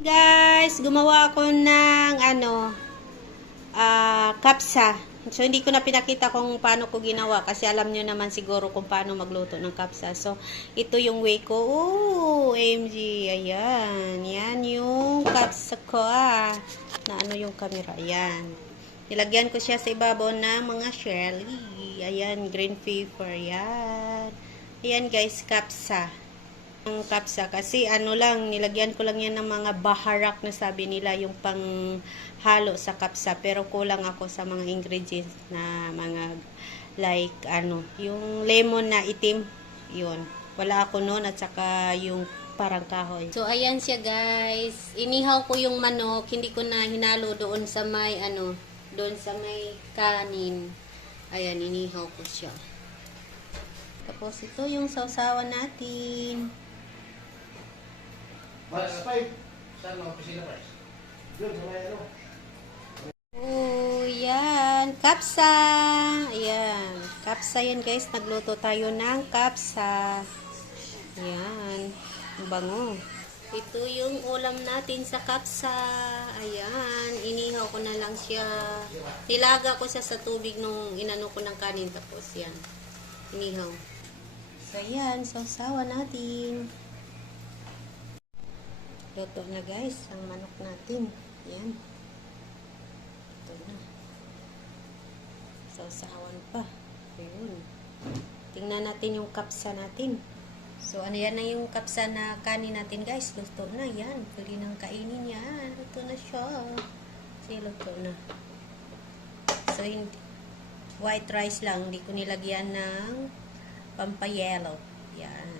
Guys, gumawa ako ng kapsa. So hindi ko na pinakita kung paano ko ginawa kasi alam nyo naman siguro kung paano magluto ng kapsa. So ito yung way ko. Oh, OMG, ayan. Yan yung kapsa ko na yung camera. Ayan. Nilagyan ko siya sa ibabaw ng mga shelly. Ayan, green pepper. Ayan. Ayan guys, kapsa. Ang kapsa kasi nilagyan ko lang yan ng mga baharak na sabi nila yung pang halo sa kapsa, pero kulang ako sa mga ingredients na mga like yung lemon na itim, yun wala ako noon, at saka yung parang kahoy. So ayan siya guys, inihaw ko yung manok, hindi ko na hinalo doon sa may doon sa may kanin. Ayan, inihaw ko siya. Tapos ito yung sausawan natin. Mas 5. Saan mga opisina pa? Doon, sa may Oh, yan. Kapsa. Ayan. Kapsa yan guys. Nagluto tayo ng kapsa. Ayan. Ang bango. Ito yung ulam natin sa kapsa. Ayan. Inihaw ko na lang siya. Nilaga ko siya sa tubig nung inano ko ng kanin. Tapos yan. Inihaw. So, ayan. Sausawa natin. Luto na guys, ang manok natin. Yan. Ito na. Sausawan pa. Ayun. Tingnan natin yung kapsa natin. So, yan na yung kapsa na kanin natin guys. Luto na. Yan. Pwede nang kainin yan. Luto na siya. Kasi luto na. So, white rice lang. Hindi ko nilagyan ng pampayelo. Yan.